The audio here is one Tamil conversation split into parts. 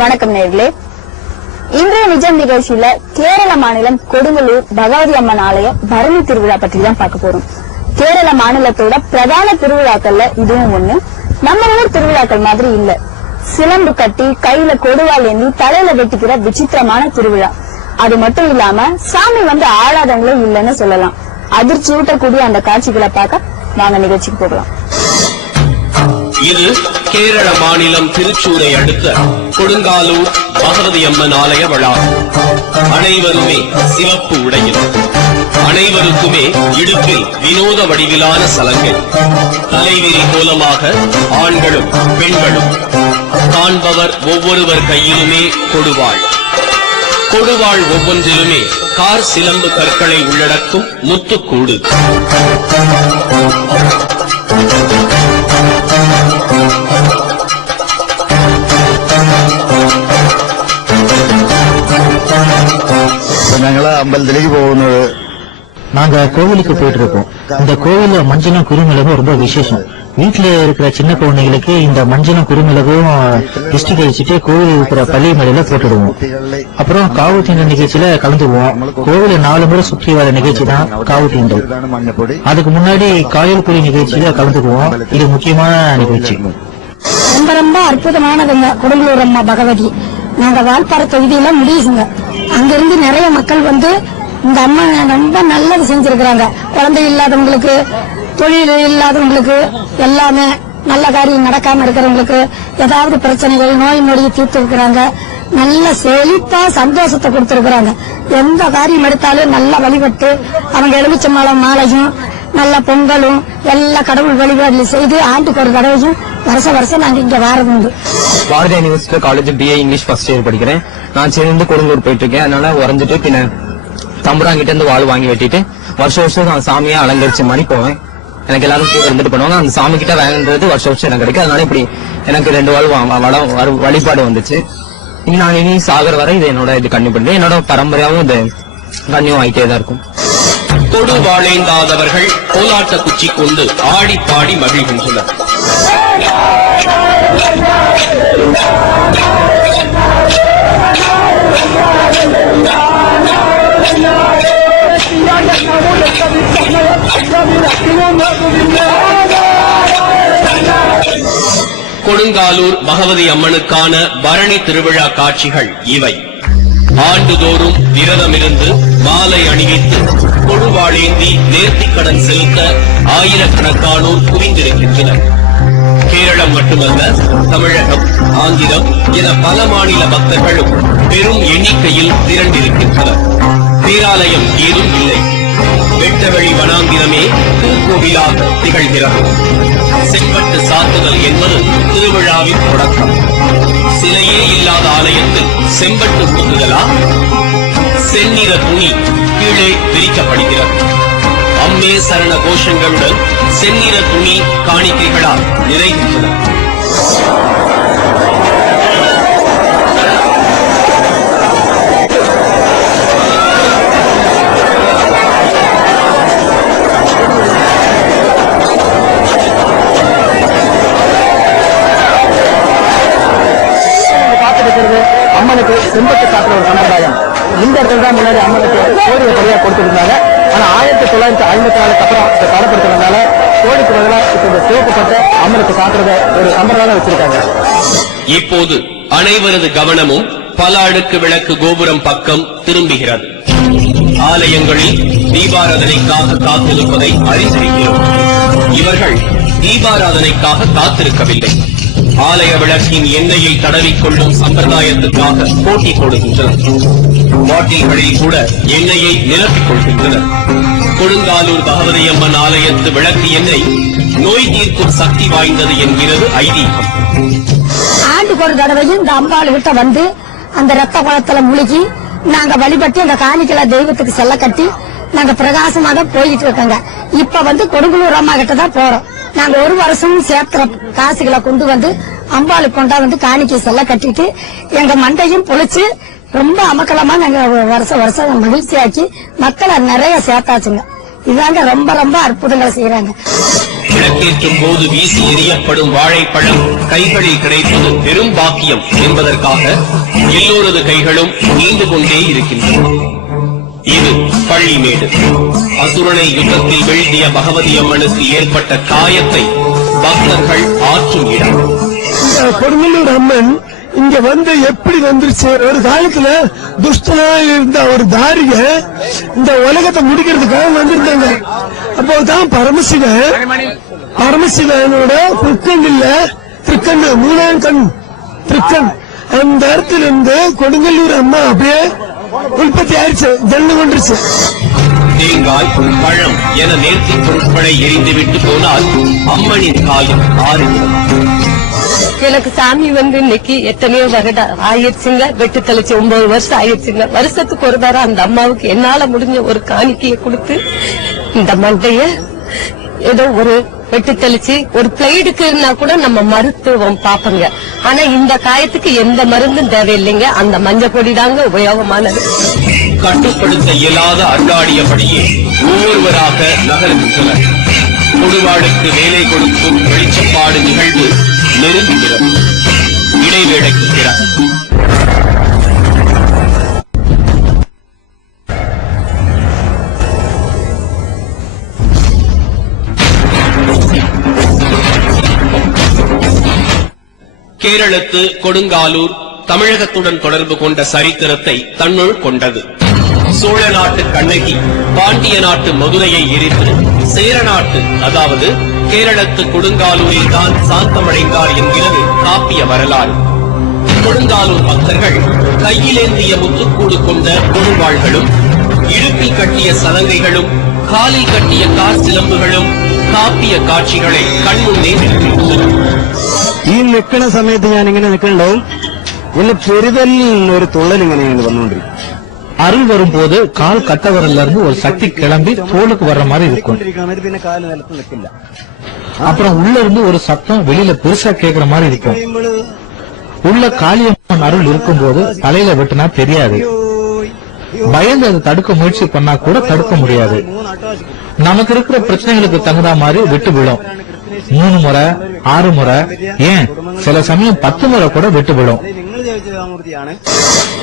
வணக்கம் நேயர்களே. இன்றைய நிஜம் நிகழ்ச்சியில கேரள மாநிலம் கொடுங்கலூர் பகவதி அம்மன் ஆலய பரணி திருவிழா பற்றி தான் பார்க்க போறோம். கேரள மாநிலத்தோட பிரதான திருவிழாக்கள்ல இதுவும் ஒண்ணு. நம்ம ஊர் திருவிழாக்கள் மாதிரி இல்ல. சிலம்பு கட்டி கையில கொடுவாள் ஏந்தி தலையில வெட்டிக்கிற விசித்திரமான திருவிழா. அது மட்டும் இல்லாம சாமி வந்து ஆளாதவங்களே இல்லைன்னு சொல்லலாம். அதிர்ச்சி ஊட்டக்கூடிய அந்த காட்சிகளை பார்க்க வாங்க நிகழ்ச்சிக்கு போகலாம். இது கேரள மாநிலம் திருச்சூரை அடுத்த கொடுங்காலூர் பகவதி அம்மன் ஆலய வளாகம். அனைவருமே சிவப்பு உடையில், அனைவருக்குமே இடுப்பில் வினோத வடிவிலான சலங்கை, தலைவிரி கோலமாக ஆண்களும் பெண்களும். காண்பவர் ஒவ்வொருவர் கையிலுமே கொடுவாள். கொடுவாள் ஒவ்வொன்றிலுமே கார் சிலம்பு கற்களை உள்ளடக்கும் முத்துக்கூடு. நாங்களா அம்பலத்திலேக்கு போகணும். நாங்க கோவிலுக்கு போயிட்டு இருக்கோம். இந்த கோவில்ல மஞ்சளும் குருமிளகும் ரொம்ப விசேஷம். வீட்டுல இருக்கிற சின்ன குழந்தைகளுக்கு இந்த மஞ்சளும் குருமிளகும் டிஸ்ட்ரிக் அடிச்சுட்டு கோவில் இருக்கிற பள்ளி மேடையில போட்டுடுவோம். அப்புறம் காவு தீண்டல் நிகழ்ச்சியில கலந்துக்குவோம். கோவில 4 முறை சுற்றி வர நிகழ்ச்சி தான் காவு தீண்டல். அதுக்கு முன்னாடி காயல் குறி நிகழ்ச்சியில கலந்துக்குவோம். இது முக்கியமான நிகழ்ச்சி. ரொம்ப ரொம்ப அற்புதமானதுங்க கொடுங்கலூர் அம்மா பகவதி. நாங்க வால்பாறை தொகுதியில முடியுங்க. அங்கிருந்து நிறைய மக்கள் வந்து இந்த அம்மா ரொம்ப நல்லது செஞ்சிருக்கிறாங்க. குழந்தை இல்லாதவங்களுக்கு, தொழில் இல்லாதவங்களுக்கு, எல்லாமே நல்ல காரியம் நடக்காம இருக்கிறவங்களுக்கு, ஏதாவது பிரச்சனைகள் நோய் நொடியை தீர்த்து இருக்கிறாங்க. நல்ல செழிப்பா சந்தோஷத்தை கொடுத்திருக்கிறாங்க. எந்த காரியம் எடுத்தாலும் நல்லா வழிபட்டு அவங்க எலுமிச்சம்பழம் மாலையும் நல்ல பொங்கலும் எல்லா கடவுள் வழிபாடு செய்து ஆண்டுக்கு ஒரு தடவையும் வருஷம் நாங்க இங்க வாரதுண்டு. Bharathiya university college BA English first year படிக்கிறேன். நான் சேர்ந்து கொடுங்கூர் போயிட்டு இருக்கேன். அதனால உறைஞ்சிட்டு பின்ன தம்புராங்கிட்ட இருந்து வாழ் வாங்கி வெட்டிட்டு வருஷம் நான் சாமியா அலங்கரிச்ச மாதிரி போவேன். எனக்கு எல்லாரும் இருந்துட்டு பண்ணுவாங்க. அந்த சாமி கிட்ட வாங்குறது வருஷம் எனக்கு கிடைக்கும். அதனால இப்படி எனக்கு 2 வாழ் வழிபாடு வந்துச்சு. இனி சாகர் வரை இது என்னோட இது கன்னியூ பண்ணுறேன். என்னோட பரம்பரையாவும் இது கன்னியூ ஆகிட்டே தான் இருக்கும். கொடு வாழைந்தாதவர்கள் கோலாட்ட குச்சி கொண்டு ஆடி பாடி மகிழ்கின்றனர். கொடுங்காலூர் பகவதி அம்மனுக்கான பரணி திருவிழா காட்சிகள் இவை. ஆண்டுதோறும் விரதமிருந்து மாலை அணிவித்து கொடுவாளேந்தி நேர்த்திக்கடன் செலுத்த ஆயிரக்கணக்கானோர் குவிந்திருக்கின்றனர். கேரளம் மட்டுமல்ல, தமிழகம், ஆந்திரம் என பல மாநில பக்தர்களும் பெரும் எண்ணிக்கையில் திரண்டிருக்கின்றனர். பேராலயம் ஏதும் இல்லை. வெட்டவெளி வனாந்திரமே திருக்கோவிலாக திகழ்கிறது. செம்பட்டு சாத்துதல் என்பது திருவிழாவின் தொடக்கம். சிலையே இல்லாத ஆலயத்தில் செம்பட்டு பூசுதலா? செந்நிற துணி கீழே விரிக்கப்படுகிறது. அம்மே சரண கோஷங்களுடன் செந்நிற துணி காணிக்கைகளால் நிறைகின்றன. அம்மனுக்கு செம்பட்டு காட்டுற ஒரு சம்பிரதாயம். இந்த இடத்துல தான் முன்னாடி அம்மனுக்கு கோடியை பலியா கொடுத்துருந்தாங்க. ஆனா 1954 அப்புறம் இதை தடைப்படுத்துறதுனால கோடிக்கு பதிலாக இப்ப இந்த சிவப்பு பட்டை அம்மனுக்கு காட்டுறத ஒரு சம்பிரதாயம் வச்சிருக்காங்க. இப்போது அனைவரது கவனமும் பல அடுக்கு விளக்கு கோபுரம் பக்கம் திரும்புகிறது. ஆலயங்களில் தீபாராதனைக்காக காத்திருப்பதை அறிந்திருக்கிறோம். இவர்கள் தீபாராதனைக்காக காத்திருக்கவில்லை. ஆலய விளக்கின் எண்ணெயை தடவிக்கொள்ளும் சம்பிரதாயத்துக்காக போட்டி போடுகின்றனர். பாட்டில்களில் கூட எண்ணெயை நிரப்பிக் கொள்கின்றனர். கொடுங்காலூர் பகவதி அம்மன் ஆலயத்து விளக்கு எண்ணெய் நோய் தீர்க்கும் சக்தி வாய்ந்தது என்கிறது ஐதீகம். ஆண்டுக்கு ஒரு தடவையும் இந்த அம்பாள் கிட்ட வந்து அந்த ரத்த குளத்துல முழுகி நாங்க வழிபட்டு அந்த காணிக்கல தெய்வத்துக்கு செல்ல கட்டி நாங்க பிரகாசமாக போயிட்டு இருக்கோங்க. இப்ப வந்து கொடுங்கலூர் அம்மா கிட்ட தான் போறோம். நாங்க ஒரு வருஷமும் சேர்த்துற காசுகளை கொண்டு வந்து அம்பாளுக்கு கொண்டா வந்து காணிக்கை செல்ல கட்டிட்டு எங்க மண்டையும் பொழிச்சு ரொம்ப அமக்கலமா நாங்க வருஷம் மகிழ்ச்சியாக்கி மக்களை நிறைய சேர்த்தாச்சுங்க. இதாங்க ரொம்ப ரொம்ப அற்புதங்களை செய்யறாங்க. விளக்கேற்றும் போது வீசி எறியப்படும் வாழைப்பழம் கைகளில் கிடைப்பது பெரும் பாக்கியம் என்பதற்காக எல்லோரது கைகளும் நீண்டு கொண்டே இருக்கின்றன. இது பள்ளிமேடு. அசுரனை யுத்தத்தில் வீழ்த்திய பகவதி அம்மனுக்கு ஏற்பட்ட காயத்தை பக்தர்கள் ஆற்றும் இடம். கொடுங்கல்லூர் அம்மன் இங்க வந்து எப்படி வந்துருச்சு? ஒரு காலத்துல துஷ்டனா இருந்த ஒரு தாரிய இந்த உலகத்தை முடிக்கிறதுக்காக வந்திருந்தாங்க. அப்போதான் பரமசிவனோட திருக்கண் இல்ல, திருக்கண், மூணாம் கண் திருக்கண், அந்த இடத்துல இருந்து கொடுங்கல்லூர் அம்மா அப்படியே உற்பத்தி ஆயிடுச்சு, ஜென்னு கொண்டுருச்சு. தேங்காய், பழம் என நேர்த்தி பொருட்களை எரிந்துவிட்டு போனால் அம்மனின் காயம் ஆறுகிறது. எனக்கு சாமி வந்து இன்னைக்கு எத்தனையோ வருடம் ஆயிடுச்சுங்க. வெட்டு தெளிச்சு 9 வருஷம் ஆயிடுச்சுங்க. வருஷத்துக்கு ஒரு தரம் அந்த அம்மாவுக்கு என்னால முடிஞ்ச ஒரு காணிக்கையை கொடுத்து இந்த மண்டைய ஏதோ ஒரு வெட்டு தெளிச்சு ஒரு பிளேடுக்குன்னா கூட நம்ம மருத்துவம் பாப்போங்க. ஆனா இந்த காயத்துக்கு எந்த மருந்தும் தேவையில்லைங்க. அந்த மஞ்சள் பொடி தாங்க உபயோகமானது. கட்டுப்படுத்த இயலாத அல்லாடியபடியே ஒவ்வொருவராக நகர்கின்றனர். கொடுவாளுக்கு வேலை கொடுக்கும் வெளிச்சப்பாடு நிகழ்வு நெருங்குகிறது. இடைவேளைக்கு பிறகு கேரளத்து கொடுங்காலூர் தமிழகத்துடன் தொடர்பு கொண்ட சரித்திரத்தை தன்னுள் கொண்டது. சோழ நாட்டு கண்ணகி பாண்டிய நாட்டு மதுரையை எரித்து சேர நாட்டு, அதாவது கேரளத்து கொடுங்காலூரில் தான் சாந்தமடைந்தார் என்கிறது காப்பிய வரலாறு. கொடுங்காலூர் பக்தர்கள் கையிலேந்திய முத்துக்கூடு கொண்ட கொடுவாள்களும், இடுப்பில் கட்டிய சலங்கைகளும், காலில் கட்டிய கார் சிலம்புகளும் കാപ്പിയ കാഴ്ചകളെ കൺമുന്നേ നിൽക്കുന്നു. ഈ നിൽക്കുന്ന സമയത്ത് ഞാൻ ഇങ്ങനെ നിൽക്കണ്ടാവും, എന്റെ പെരുതലിൽ ഒരു തുള്ളൽ ഇങ്ങനെ വന്നുകൊണ്ടിരിക്കും. அருள் வரும்போது கால் கட்டவரில் இருந்து ஒரு சக்தி கிளம்பி தோலுக்கு வர்ற மாதிரி இருக்கும். പിന്നെ കാല് നിലത്ത് നിൽക്കില്ല. அப்புறம் உள்ள இருந்து ஒரு சத்தம் வெளியில பெருசா கேக்குற மாதிரி இருக்கும். உள்ள காளியம்மன் அருள் இருக்கும்போது தலையில வெட்டினா தெரியாது. பயந்து அதை தடுக்க முயற்சி பண்ணா கூட தடுக்க முடியாது. நமக்கு இருக்கிற பிரச்சனைகளுக்கு தகுந்த மாதிரி விட்டு விடும். 3 முறை, 6 முறை, ஏன் சில சமயம் 10 முறை கூட விட்டு விடும்.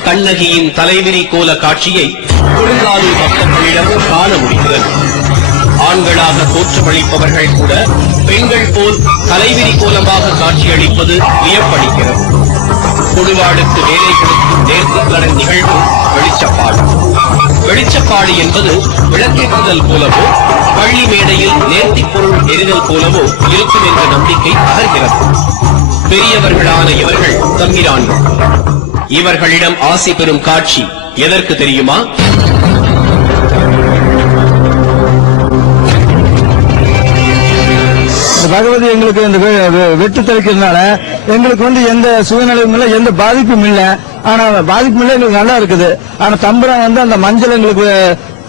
கண்ணகியின் தலைவிரி கோல காட்சியை கொடுங்காலூர் பக்தர்களிடம் காண முடிகிறது. ஆண்களாக தோற்றமளிப்பவர்கள் கூட பெண்கள் போல் தலைவிரி கோலமாக காட்சியளிப்பது வியப்பளிக்கிறது. கொடுவாளுக்கு வேலை கொடுக்கும் நேர்த்திக்கடன் நிகழ்வு வெளிச்சப்பாடு. வெளிச்சப்பாடு என்பது விளக்கேற்றுதல் போலவோ பள்ளி மேடையில் நேர்த்தி பொருள் எரிதல் போலவோ இருக்கும் என்ற நம்பிக்கை அகர்கிறது. பெரியவர்களான இவர்கள் தம்பிரான்கள். இவர்களிடம் ஆசி பெறும் காட்சி எதற்கு தெரியுமா? பகவதி எங்களுக்கு இந்த வெட்டு தெளிக்கிறதுனால எங்களுக்கு எந்த சுயநலமும் இல்லை, எந்த பாதிப்பும் இல்லை. ஆனா பாதிப்பு இல்லை, எங்களுக்கு நல்லா இருக்குது. ஆனா தம்புரான் அந்த மஞ்சள் எங்களுக்கு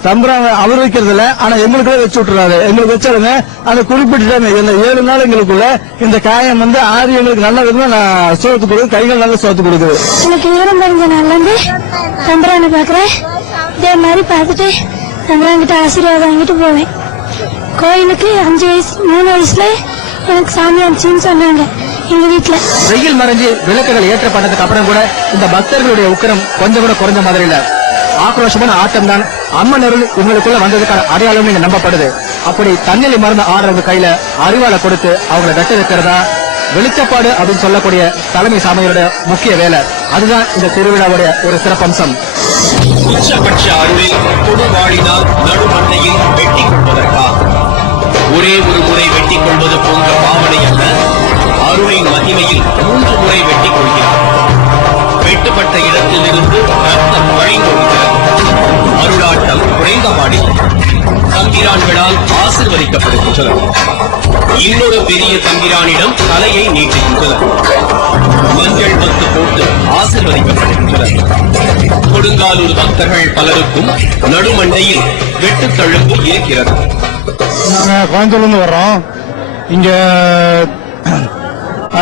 தம்புரான் அவர் வைக்கிறது இல்ல, ஆனா எங்களுக்குள்ள வச்சு விட்டுறாரு. எங்களுக்கு வச்சாலுமே அந்த குறிப்பிட்ட டைம் இந்த 7 நாள் எங்களுக்குள்ள இந்த காயம் ஆறு எங்களுக்கு நல்ல விதமா நான் சோத்து கொடுக்குது, கைகள் நல்ல சோத்து கொடுக்குது. எனக்கு ஈரம் பறிஞ்ச நாள்ல இருந்து தம்புரானை பாக்குறேன். இதே மாதிரி பார்த்துட்டு தம்புரான் கிட்ட ஆசீர்வாதம் வாங்கிட்டு போவேன். கோயிலுக்கு 5 வயசு 3 வயசுல எனக்கு சாமி அனுப்பிச்சுன்னு சொன்னாங்க எங்க வீட்டுல. வெயில் மறைஞ்சு விளக்குகள் ஏற்றப்பட்டதுக்கு அப்புறம் கூட இந்த பக்தர்களுடைய உக்கிரம் கொஞ்சம் கூட குறைஞ்ச மாதிரி இல்ல. ஆக்ரோஷமான ஆட்டம் தான் அம்மன் அருள் இவங்களுக்குள்ள வந்ததுக்கான அடையாளம் இங்க நம்பப்படுது. அப்படி தண்ணிலை மருந்து ஆடுறவங்க கையில அறிவாளை கொடுத்து அவங்களை வெட்ட வைக்கிறதா வெளிச்சப்பாடு அப்படின்னு சொல்லக்கூடிய தலைமை சாமியோட முக்கிய வேலை. அதுதான் இந்த திருவிழாவுடைய ஒரு சிறப்பம்சம். உச்சபட்ச அருளில் கொடுவாளினால் நடுமண்டையில் வெட்டிக் கொள்வதற்காக ஒரே ஒரு முறை வெட்டிக் கொள்வது போன்ற பாவனை அல்ல. அருளின் மகிமையில் 3 முறை வெட்டிக் கொள்கிறார். வெட்டுப்பட்ட இடத்தில் இருந்து ரத்தம் வழிந்தோடுகிறது. அருளாட்டம் குறைந்தபாடி தம்பிரான்களால் ஆசீர்வதிக்கப்படுகின்றனர். இன்னொரு பெரிய தம்பிரானிடம் தலையை நீட்டுகின்றனர். மஞ்சள் பத்து போட்டு ஆசீர்வதிக்கப்படுகின்றனர். கொடுங்காலூர் பக்தர்கள் பலருக்கும் நடுமண்டையில் வெட்டு தழும்பு இருக்கிறது. நாங்க கோயம்புத்தூர்ல வர்றோம். இங்க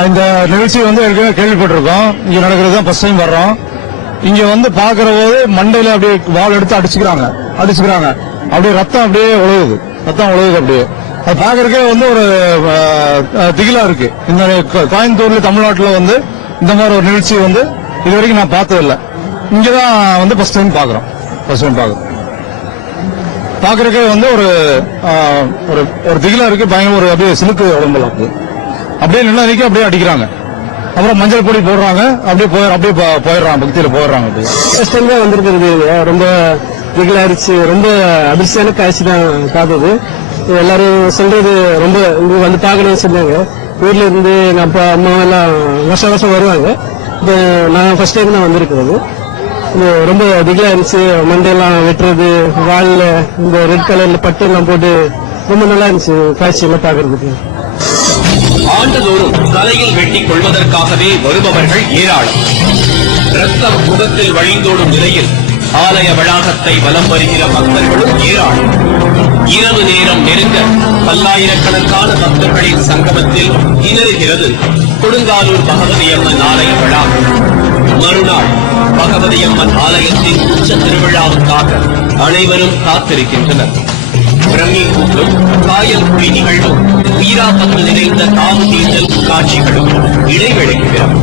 இந்த நிகழ்ச்சி ஏற்கனவே கேள்விப்பட்டிருக்கோம். இங்க நடக்கிறது தான் ஃபர்ஸ்ட் டைம் வர்றோம். இங்க பாக்குற போது மண்டையில அப்படியே வாள் எடுத்து அடிச்சுக்கிறாங்க. அப்படியே ரத்தம் அப்படியே ஒழுகுது. அப்படியே அது பாக்குறதுக்கே வந்து ஒரு திகிலா இருக்கு. இந்த கோயம்புத்தூர்ல தமிழ்நாட்டுல வந்து இந்த மாதிரி ஒரு நிகழ்ச்சி வந்து இது வரைக்கும் நான் பார்த்ததில்லை. இங்கதான் வந்து ஃபர்ஸ்ட் டைம் பாக்குறோம். பாக்குறதுக்கே வந்து ஒரு திகிலா இருக்கு. பயங்கர ஒரு அப்படியே சிலுக்கு உடம்புல அப்படியே நின்று நினைக்க அப்படியே அடிக்கிறாங்க. அப்புறம் மஞ்சள் பொடி போடுறாங்க. அப்படியே போயிடுறாங்க, பக்தியில போயிடுறாங்க. ஃபர்ஸ்ட் டைம் தான் வந்திருக்கிறது. ரொம்ப திகிலா இருந்துச்சு. ரொம்ப அதிர்ச்சியான காட்சி தான் பார்த்தது. எல்லாரும் சொல்றது ரொம்ப இங்க வந்து பாக்கணும்னு சொன்னாங்க. வீட்டுல இருந்து எங்க அப்பா அம்மா எல்லாம் வருஷம் வருவாங்க. நான் ஃபர்ஸ்ட் டைம் தான் வந்திருக்கிறது. ரொம்ப திகிலா இருந்துச்சு. மண்டையெல்லாம் வெட்டுறது, வால்ல இந்த ரெட் கலர்ல பட்டு எல்லாம் போட்டு ரொம்ப நல்லா இருந்துச்சு காட்சி எல்லாம் பாக்குறதுக்கு. ஆண்டுதோறும் தலையில் வெட்டிக் கொள்வதற்காகவே வருபவர்கள் ஏராளம். ரத்தம் முகத்தில் வழிந்தோடும் நிலையில் ஆலய வளாகத்தை வலம் வருகிற பக்தர்களும் ஏராளம். இரவு நேரம் நெருங்க பல்லாயிரக்கணக்கான பக்தர்களின் சங்கமத்தில் திணறுகிறது கொடுங்காலூர் பகவதி அம்மன் ஆலய வளாகம். மறுநாள் பகவதி அம்மன் ஆலயத்தின் உச்ச திருவிழாவுக்காக அனைவரும் காத்திருக்கின்றனர். பிரம்மி கூட்டும், காயல் குழி நிகழ்வும், வீராபத்து நிறைந்த காவு தீண்டல் காட்சிகளும் இடைவெளிக்கிறார்.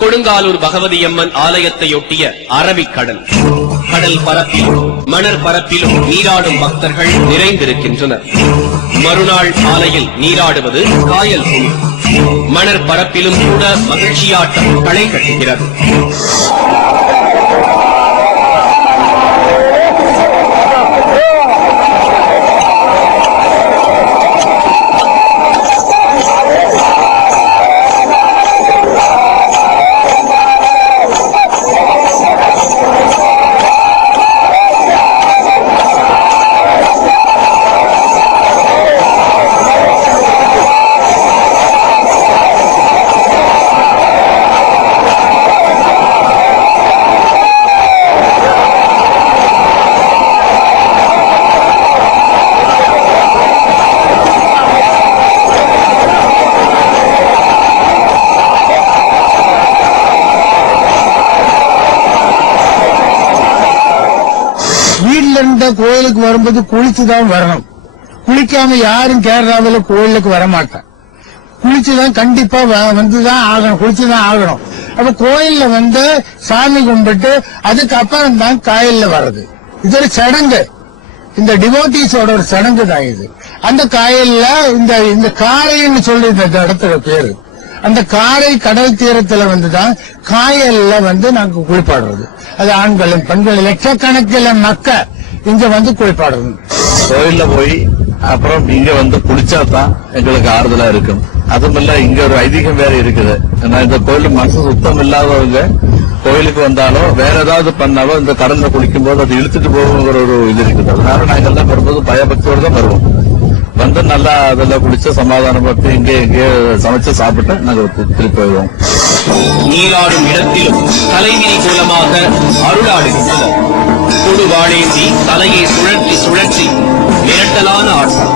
கொடுங்காலூர் பகவதி அம்மன் ஆலயத்தையொட்டிய அரபிக்கடல், கடல் பரப்பிலும் மணற் பரப்பிலும் நீராடும் பக்தர்கள் நிறைந்திருக்கின்றனர். மறுநாள் காலையில் நீராடுவது காயல் குழி. மணற் பரப்பிலும் கூட மகிழ்ச்சியாட்டம் களை கட்டுகிறது. கோயிலுக்கு வரும்போது குளிச்சுதான் வரணும். குளிக்காம யாரும் கேரளாவில் கோயிலுக்கு வரமாட்டான். குளிச்சுதான் கண்டிப்பா வந்துதான் ஆகணும், குளிச்சுதான் ஆகணும். அப்ப கோயில்ல வந்து சாமி கும்பிட்டு அதுக்கப்புறம் தான் காயல்ல வர்றது. இது ஒரு சடங்கு. இந்த டிவோட்டிஸோட ஒரு சடங்கு தான் இது. அந்த காயல்ல இந்த காரைன்னு சொல்லி இந்த இடத்துல பேரு. அந்த காரை கடல் தீரத்துல வந்துதான் காயல்ல வந்து நாங்க குளிப்பாடுறது. அது ஆண்களும் பெண்களும் லட்சக்கணக்கில் மக்கள் இங்க வந்து குளிப்பாடுறது. கோயில்ல போய் அப்புறம் இங்க வந்து குளிச்சாதான் எங்களுக்கு ஆறுதலா இருக்கும். அதுமில்ல இங்க ஒரு ஐதீகம் வேற இருக்குது. இந்த கோயில மனசு சுத்தம் இல்லாதவங்க கோயிலுக்கு வந்தாலும் வேற ஏதாவது பண்ணாலும் இந்த கடல்ல குளிக்கும் போது அது இழுத்துட்டு போகுங்கிற ஒரு இது இருக்குது. அதனால நாங்க எல்லாம் வரும்போது பயபக்தியோடு தான் வருவோம். வந்து நல்லா அதெல்லாம் குளிச்சு சமாதானப்பட்டு இங்கே சமைச்சு சாப்பிட்டு நாங்க திருப்பி போயிடுவோம். நீராடும் இடத்திலும் தலைவிரி மூலமாக அருளாடுகின்றனர். கொடுவாழேந்தி தலையை சுழற்றி சுழற்றி மிரட்டலான ஆட்டம்.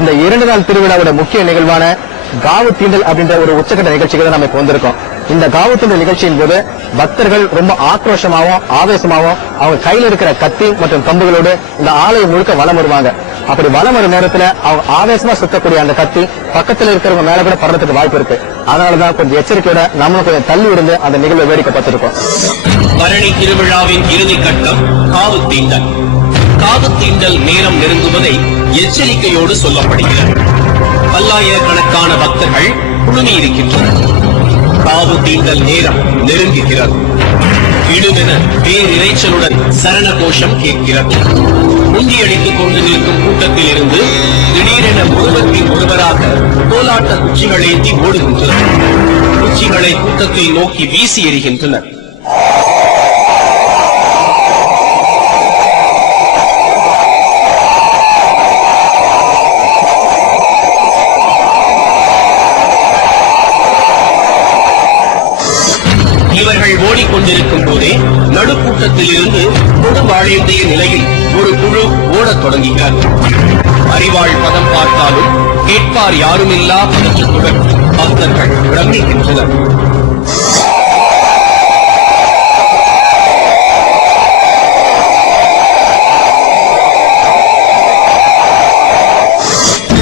இந்த 2 நாள் திருவிழாவோட முக்கிய நிகழ்வான காவு தீண்டல் அப்படின்ற ஒரு உச்சக்கட்ட நிகழ்ச்சிக்கு தான் நம்ம இப்ப வந்திருக்கோம். இந்த காவு தீண்டல் நிகழ்ச்சியின் போது பக்தர்கள் ரொம்ப ஆக்ரோஷமாவும் ஆவேசமாவும் அவங்க கையில இருக்கிற கத்தி மற்றும் கம்புகளோடு இந்த ஆலயம் முழுக்க வலம் வருவாங்க. அப்படி வலம் வரும் நேரத்துல அவங்க ஆவேசமா சுத்தக்கூடிய அந்த கத்தி பக்கத்துல இருக்கிறவங்க மேல கூட படுறதுக்கு வாய்ப்பு இருக்கு. அதனாலதான் கொஞ்சம் எச்சரிக்கையோட நம்மளும் கொஞ்சம் தள்ளி இருந்து அந்த நிகழ்வை வேடிக்கை பார்த்திருக்கோம். பரணி திருவிழாவின் இறுதி கட்டம் காவு தீண்டல். காவு தீண்டல் நேரம் நெருங்குவதை எச்சரிக்கையோடு சொல்லப்படுகிறது. பல்லாயிரக்கணக்கான பக்தர்கள் குழுமி இருக்கின்றனர். காவு தீண்டல் நேரம் நெருங்குகிறது. இடுமென பேரிரைச்சலுடன் சரண கோஷம் கேட்கிறது. முந்தியடித்துக் கொண்டு நிற்கும் கூட்டத்தில் இருந்து திடீரென ஒருவரின் ஒருவராக கோலாட்ட குச்சிகளை ஏந்தி ஓடுகின்றனர். குச்சிகளை கூட்டத்தை நோக்கி வீசி எறிகின்றனர். இவர்கள் ஓடிக்கொண்டிருக்கும் போதே நடுக்கூட்டம் மண்டபத்தில் இருந்து பொது வாழேந்திய நிலையில் ஒரு குழு ஓடத் தொடங்கினர். அறிவாள் பதம் பார்த்தாலும் கேட்பார் யாருமில்லா பதற்றத்துடன் பக்தர்கள் பிரமிக்கின்றனர்.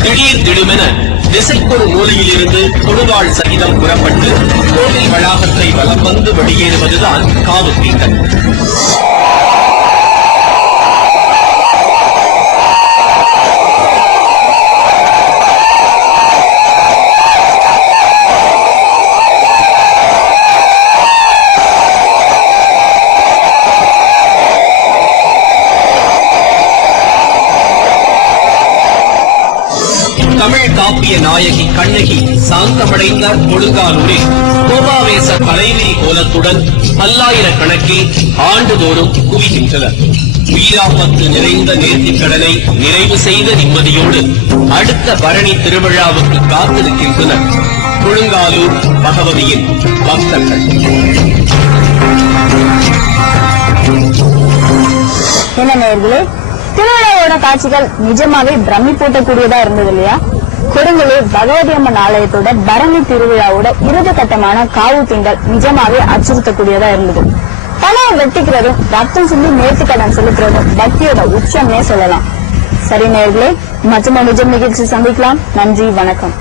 திடீர் திடுமென திசைக்கொரு மூலையில் இருந்து கொடுவாள் சகிதம் புறப்பட்டு கோவில் வளாகத்தை வலம் வந்து வெளியேறுவதுதான் காவு தீண்டல். தமிழ் காப்பிய நாயகி கண்ணகி சாந்தமடைந்த கொடுங்காலூரில் கோபாவேச தலைவிரி கோலத்துடன் பல்லாயிரக்கணக்கில் ஆண்டுதோறும் குவிகின்றனர். வீராபத்து நிறைந்த நேர்த்திக்கடனை நிறைவு செய்த நிம்மதியோடு அடுத்த பரணி திருவிழாவுக்கு காத்திருக்கின்றனர் கொடுங்காலூர் பகவதியின் பக்தர்கள். என்ன நேயர்களே, திருவிழாவோட காட்சிகள் நிஜமாவே பிரமிப்பூட்டக்கூடியதா இருந்தது இல்லையா? கொடுங்கலூர் பகவதி அம்மன் ஆலயத்தோட பரணி திருவிழாவோட இறுதி கட்டமான காவு தீண்டல் நிஜமாவே அச்சுறுத்தக்கூடியதா இருந்தது. தலையை வெட்டிக்கிறதும் ரத்தம் சிந்தி நேர்த்திக்கடன் செலுத்துறதும் பக்தியோட உச்சம்னே சொல்லலாம். சரி நேயர்களே, மற்றும் நிஜம் நிகழ்ச்சி சந்திக்கலாம். நன்றி, வணக்கம்.